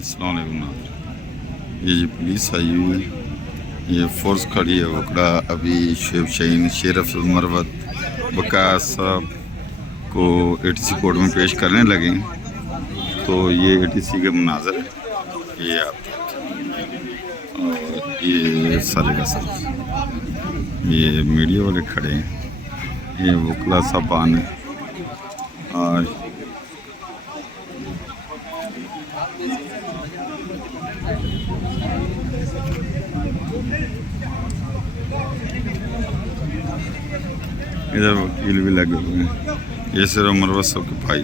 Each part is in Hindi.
अस्सलाम वालेकुम। ये जी पुलिस आई हुई है, ये फोर्स खड़ी है वकड़ा। अभी शेब शाहीन शेर अफजल मरवत वकास साहब को ATC कोर्ट में पेश करने लगे। तो ये ATC के मुनाजर है, ये आप और ये सारे का सब ये मीडिया वाले खड़े हैं, ये वकला साहबान है। और इधर वकील भी लगे हुए हैं, ये सिर्फ मरवत साहब के भाई।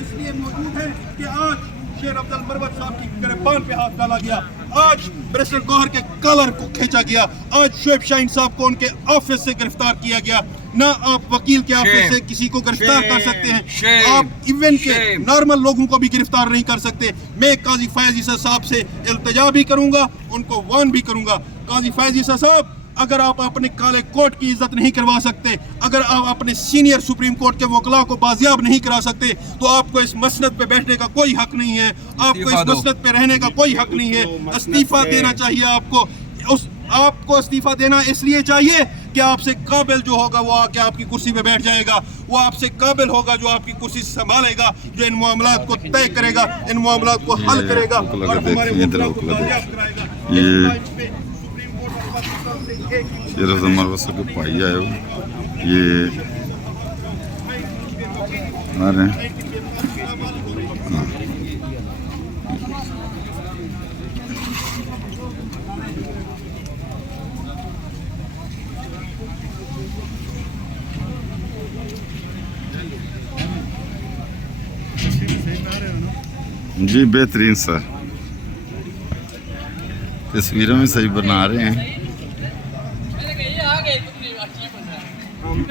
इसलिए मौजूद है कि आज शेर अफजल मरवत साहब की गिरफ्तार पे हाथ डाला गया, आज बैरिस्टर गौहर के कॉलर को खींचा गया, आज शुएब शाहीन साहब को उनके ऑफिस से गिरफ्तार किया गया। ना आप वकील के ऑफिस से किसी को गिरफ्तार कर सकते हैं, आप इवन के नॉर्मल लोगों को भी गिरफ्तार नहीं कर सकते। मैं काजी फैज ईसा साहब से इल्तिजा भी करूंगा, उनको वार्न भी करूंगा। काजी फैज ईसा साहब, अगर आप अपने काले कोर्ट की इज्जत नहीं करवा सकते, अगर आप अपने सीनियर सुप्रीम कोर्ट के वकला को बाजियाब नहीं करा सकते, तो आपको इस मसनद पे बैठने का कोई हक नहीं है, आपको इस मसनद पे रहने का कोई हक नहीं है। इस्तीफा देना चाहिए आपको इस्तीफा देना इसलिए चाहिए कि आपसे काबिल जो होगा वो आके आपकी कुर्सी पे बैठ जाएगा, वो आपसे काबिल होगा जो आपकी कुर्सी संभालेगा, जो इन मामलात को तय करेगा, इन मामलात को हल करेगा और हमारे कराएगा। शेर अफजल मरवत साहब के भाई आए हो, ये आ रहे हैं। जी बेहतरीन सर, तस्वीरों में सही बना रहे हैं।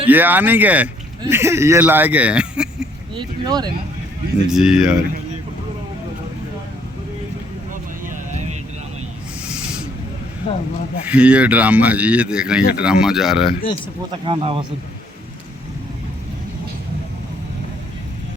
ये आ नहीं गए, ये लाए गए हैं जी यार। ये ड्रामा जी, ये देख रहे हैं, ये ड्रामा जा रहा है।